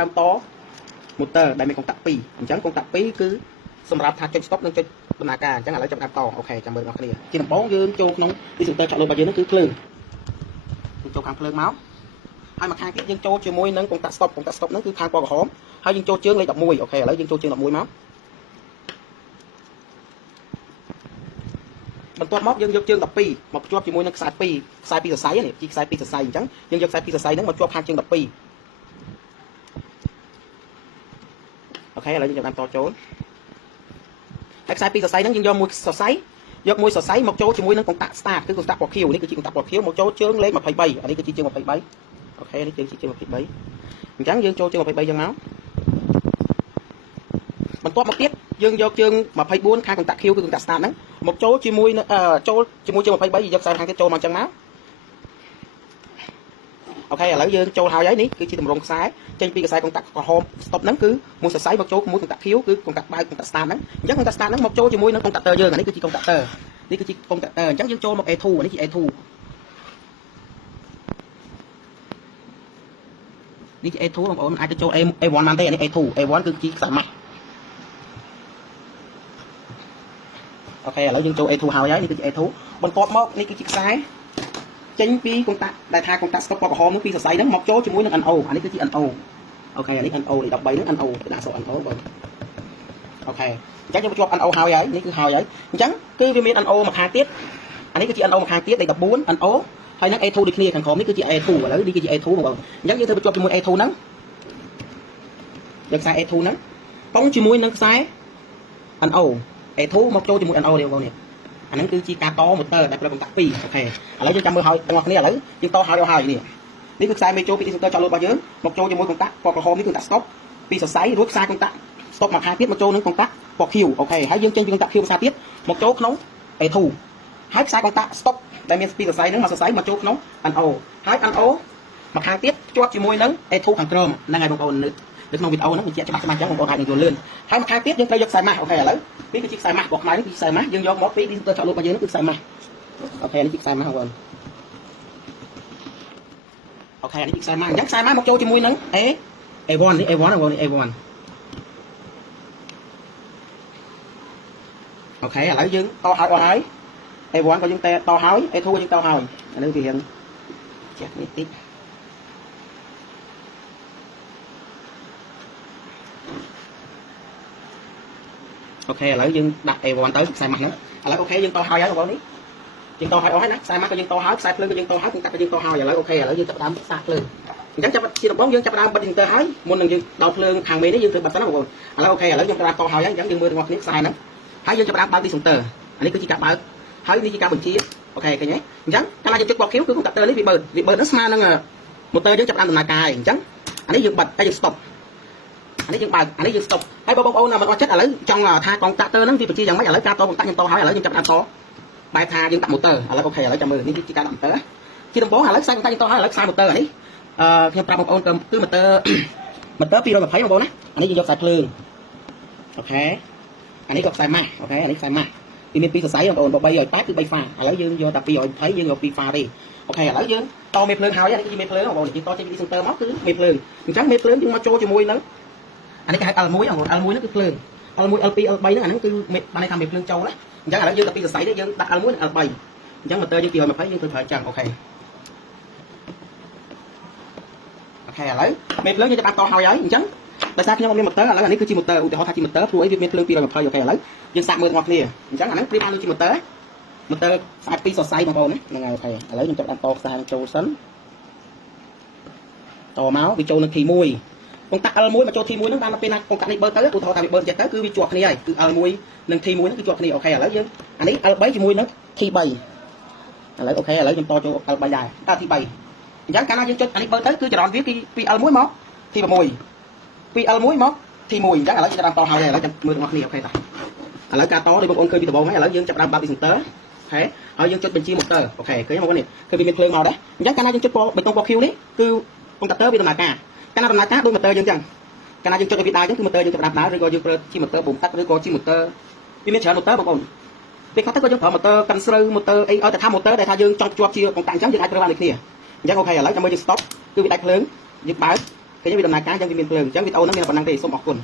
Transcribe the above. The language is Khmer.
ដើមត motor ដែលមានកុងតាក់2អញ្ចឹងកុងតាក់2គឺសម្រាប់ថាចុច stop និងចុចដំណើរការអញ្ចឹងឥឡូវចាប់ដើមតអូខេចាំមើលបងប្អូនគ្នាជាដំបូងយើងចូលក្នុង distributor ចាក់លុយរបស់យើងហ្នឹងគឺភ្លើងយើងចូលខាងភ្លើងមកហើយមកខាងទៀតយើងចូលជាមួយនឹងកុងតាក់ stop កុងតាក់ stop ហ្នឹងគឺខាងពណ៌ក្រហមហើយយើងចូលជើងលេខ11អូខេឥឡូវយើងចូលជើង11មកបន្ទាប់មកយើងយកជើង12មកភ្ជាប់ជាមួយនឹងខ្សែ2ខ្សែ2សរសៃនេះជីខ្សែ2សរសៃអញ្ចឹងយើងយកខ្សែ2សរសៃហ្នឹងមកភ្ជាប់ខាងជើង12អូខេឥឡូវយើងចាប់តាមតចូលហើយខ្សែ2សរសៃហ្នឹងយើងយកមួយសរសៃមកចូលជាមួយនឹងកុងតាក់ start គឺកុងតាក់ពណ៌ខៀវនេះគឺជាកុងតាក់ពណ៌ខៀវមកចូលជើងលេខ23អានេះគឺជាជើង23អូខេនេះជាជើង23អញ្ចឹងយើងចូលជើង23យ៉ាងមកបន្ទាប់មកទៀតយើងយកជើង24ខាងកុងតាក់ខៀវគឺកុងតាក់ start ហ្នឹងមកចូលជាមួយចូលជាមួយជើង23យកខ្សែខាងទៀតចូលមកអញ្ចឹងមកអូខេឥឡូវយើងចូលហើយនេះគឺជាតម្រងខ្សែចេញពីខ្សែកុងតាក់ក្រហម stop ហ្នឹងគឺមួយសរសៃមកចូលជាមួយកុងតាក់ខៀវគឺកុងតាក់បើកកុងតាក់ start ហ្នឹងអញ្ចឹងកុងតាក់ start ហ្នឹងមកចូលជាមួយនឹងកុងតាក់ទ័រយើងអានេះគឺជាកុងតាក់ទ័រនេះគឺជាកុងតាក់ទ័រអញ្ចឹងយើងចូលមក A2 នេះជា A2 នេះជា A2 បងប្អូនអាចទៅចូល A1 បានទេអានេះ A2 A1 គឺជាខ្សែម៉ាស់អូខេឥឡូវយើងចូល A2 ហើយនេះគឺជា A2 បន្ទាប់មកនេះគឺជាខ្សែចេញពីកុងតាក់ដែលថាកុងតាក់ stop ពណ៌ក្រហមនោះពីសរសៃហ្នឹងមកចូលជាមួយនឹង NO អានេះគឺជា NO អូខេអានេះ NO នេះ13ហ្នឹង NO ដាក់អក្សរ NO បងអូខេអញ្ចឹងយើងបញ្ជាប់ NO ហើយនេះគឺហើយអញ្ចឹងគឺវាមាន NO មួយខាងទៀតអានេះគឺជា NO មួយខាងទៀតដែល14 NO ហើយនឹង A2 ដូចគ្នាខាងក្រោមនេះគឺជា A2 ឥឡូវនេះគឺជា A2 បងប្អូនអញ្ចឹងយើងត្រូវបញ្ជាប់ជាមួយ A2 ហ្នឹងយកខ្សែ A2 ហ្នឹងប៉ុងជាមួយនឹងខ្សែ NO A2 មកចូលជាមួយ NO នេះបងប្អូននេះអាហ្នឹងគឺជាការត motor ដែលប្រើកុងតាក់2អូខេឥឡូវយើងចាំមើលហើយទាំងអស់គ្នាឥឡូវយើងតហើយនេះគឺខ្សែមេចូលពី distributor ចាក់លុយរបស់យើងមកចូលជាមួយកុងតាក់ពណ៌ក្រហមនេះគឺតាក់ stop ពីសរសៃរួចខ្សែកុងតាក់ stop មកខាងទៀតមកចូលនឹងកុងតាក់ពណ៌ខៀវអូខេហើយយើងចេញពីកុងតាក់ខៀវភាសាទៀតមកចូលក្នុង A2 ហើយខ្សែកុងតាក់ stop ដែលមានពីសរសៃហ្នឹងមកសរសៃមកចូលក្នុង NO ហើយ NO មកខាងទៀតភ្ជាប់ជាមួយនឹង A2 ខាងក្រោមហ្នឹងហើយបងប្អូននៅក្នុងវីដេអូហ្នឹងបញ្ជាក់ច្បាស់ៗអញ្ចឹងបងប្អូនអាចនឹងយល់លឿនហើយមកខាងទៀតយើងត្រូវយកខ្សែម៉ាស់អូខេឥឡូវនេះគឺជាខ្សែម៉ាស់របស់ខ្មែរនេះគឺខ្សែម៉ាស់យើងយកមកពី distributor ចាក់លុយរបស់យើងគឺខ្សែម៉ាស់អូខេនេះជាខ្សែម៉ាស់បងប្អូនអូខេនេះជាខ្សែម៉ាស់អញ្ចឹងខ្សែម៉ាស់មកចូលជាមួយនឹង A1 នេះ A1 បងប្អូននេះ A1 អូខេឥឡូវយើងតហើយអស់ហើយ A1 ក៏យើងតហើយ A2 ក៏យើងតហើយអានេះវារៀងចេះនេះតិចអូខេឥឡូវយើងដាក់ A1 ទៅខ្សែម៉ាស់ហ្នឹងឥឡូវអូខេយើងតហើយបងប្អូននេះយើងតហើយអស់ហើយណាខ្សែម៉ាស់ក៏យើងតហើយខ្សែភ្លើងក៏យើងតហើយគំកាត់ក៏យើងតហើយឥឡូវអូខេឥឡូវយើងចាប់ដើមសាកភ្លើងអញ្ចឹងចាប់ជាដំបូងយើងចាប់ដើមបិទ distributor ហើយមុននឹងយើងដល់ភ្លើងខាងមេនេះយើងត្រូវបិទសិនណាបងប្អូនឥឡូវអូខេឥឡូវយើងចាប់ដើមតហើយអញ្ចឹងយើងមើលទាំងអស់គ្នាខ្សែហ្នឹងហើយយើងចាប់ដើមបើក distributor អានេះគឺជាការបើកហើយនេះជាការបញ្ជាអូខេឃើញទេអញ្ចឹងកាលណាយើងចុចបបខៀវគឺកុំតាក់ទ័រនេះវាបើកហ្នឹងស្មើនឹង motor យើងចាប់ដើមដំណើរការអញ្ចឹងអានេះយើងបិទហើយយើង stop អានេះយើងបើកអានេះយើង stop ហើយបងប្អូនមិនអស់ចិត្តឥឡូវចង់ថាកុងតាក់ទ័រហ្នឹងវាបញ្ជាយ៉ាងម៉េចឥឡូវការតកុងតាក់ខ្ញុំតហើយឥឡូវយើងចាប់ដើមតបែបថាយើងដាក់ motor ឥឡូវអូខេឥឡូវចាំមើលនេះជាការដាក់ motor ជាដំបូងឥឡូវខ្សែកុងតាក់យើងតហើយឥឡូវខ្សែ motor អានេះខ្ញុំប្រាប់បងប្អូនគឺ motor 220បងប្អូនណាអានេះយើងយកខ្សែភ្លើងអូខេអានេះក៏ខ្សែម៉ាស់អូខេអានេះខ្សែម៉ាស់វាមាន2សរសៃបងប្អូនបើ3ឲ្យ8គឺ3ហ្វាឥឡូវយើងយកតែ220យើងយក2ហ្វាទេអូខេឥឡូវយើងតមេភ្លើងហើយនេះគឺជាមេភ្លើងបងប្អូនយើងតចេញពី distributor មកគឺមេភ្លើងអញ្ចឹងមេភ្លើងយើងមកចូលជាមួយនឹងអានេះគេហៅ L1 បងប្អូន L1 ហ្នឹងគឺភ្លើង L1 L2 L3 ហ្នឹងអាហ្នឹងគឺបានន័យថាមេភ្លើងចូលណាអញ្ចឹងឥឡូវយើងតែពីសរសៃនេះយើងដាក់ L1 និង L3 អញ្ចឹង motor យើង220យើងត្រូវប្រើចឹងអូខេអូខេឥឡូវមេភ្លើងយើងចាប់តហើយអញ្ចឹងដោយសារខ្ញុំអត់មាន motor ឥឡូវអានេះគឺជា motor ឧទាហរណ៍ថាជា motor ព្រោះអីវាមានភ្លើង220អូខេឥឡូវយើងសាកមើលទាំងអស់គ្នាអញ្ចឹងអាហ្នឹងប្រៀបបានដូចជា motor ខ្សែ2សរសៃបងប្អូនណាហ្នឹងហើយអូខេឥឡូវខ្ញុំចាប់តខ្សែចូលសិនតមកវាចូលនៅ T1 កុងតាក់ L1 មកចូល T1 ហ្នឹងបានពេលណាកុងតាក់នេះបើទៅឧទាហរណ៍ថាវាបើចិត្តទៅគឺវាជាប់គ្នាហើយគឺ L1 និង T1 ហ្នឹងគឺជាប់គ្នាអូខេឥឡូវយើងអានេះ L3 ជាមួយនឹង T3 ឥឡូវអូខេឥឡូវខ្ញុំតចូល L3 ដែរT3 អញ្ចឹងកាលណាយើងចុចអានេះបើទៅគឺចរន្តវាពី L1 មក T6 ពី L1 មក T1 អញ្ចឹងឥឡូវយើងចាប់ដើមតហើយឥឡូវចាំមើលទាំងអស់គ្នាអូខេតាឥឡូវការតដូចបងប្អូនឃើញពីដំបូងហើយឥឡូវយើងចាប់ដើមបើក distributor អូខេហើយយើងចុចបញ្ជី motor អូខេឃើញបងប្អូននេះគឺវាមានភ្លើងមកដែរអញ្ចឹងកាលណាយើងចុចបេតុងពណ៌ខៀវនេះគឺកុងតាក់ទ័រវាដំណើរការកាលណាដំណើរការដូច motor យើងអញ្ចឹងកាលណាយើងចុចឲ្យវាដើរអញ្ចឹងគឺ motor យើងចាប់ដើមដើរឬក៏យើងប្រើជា motor បូមទឹកឬក៏ជា motor វាមានច្រើន motor បងប្អូនពេលខ្លះទៅក៏យើងប្រើ motor កាន់ស្រូវ motor អីឲ្យតែថា motor ដែលថាយើងចង់ភ្ជាប់ជាកុងតាក់អញ្ចឹងយើងអាចប្រើបានដូចគ្នាអញ្ចឹងអូខេឥឡូវចាំមើលយើង stop គឺវាដាច់ភ្លើងយើងបើក cái những video này cá trong video phơi chẳng video nó nghe bản năng thì xong một tuần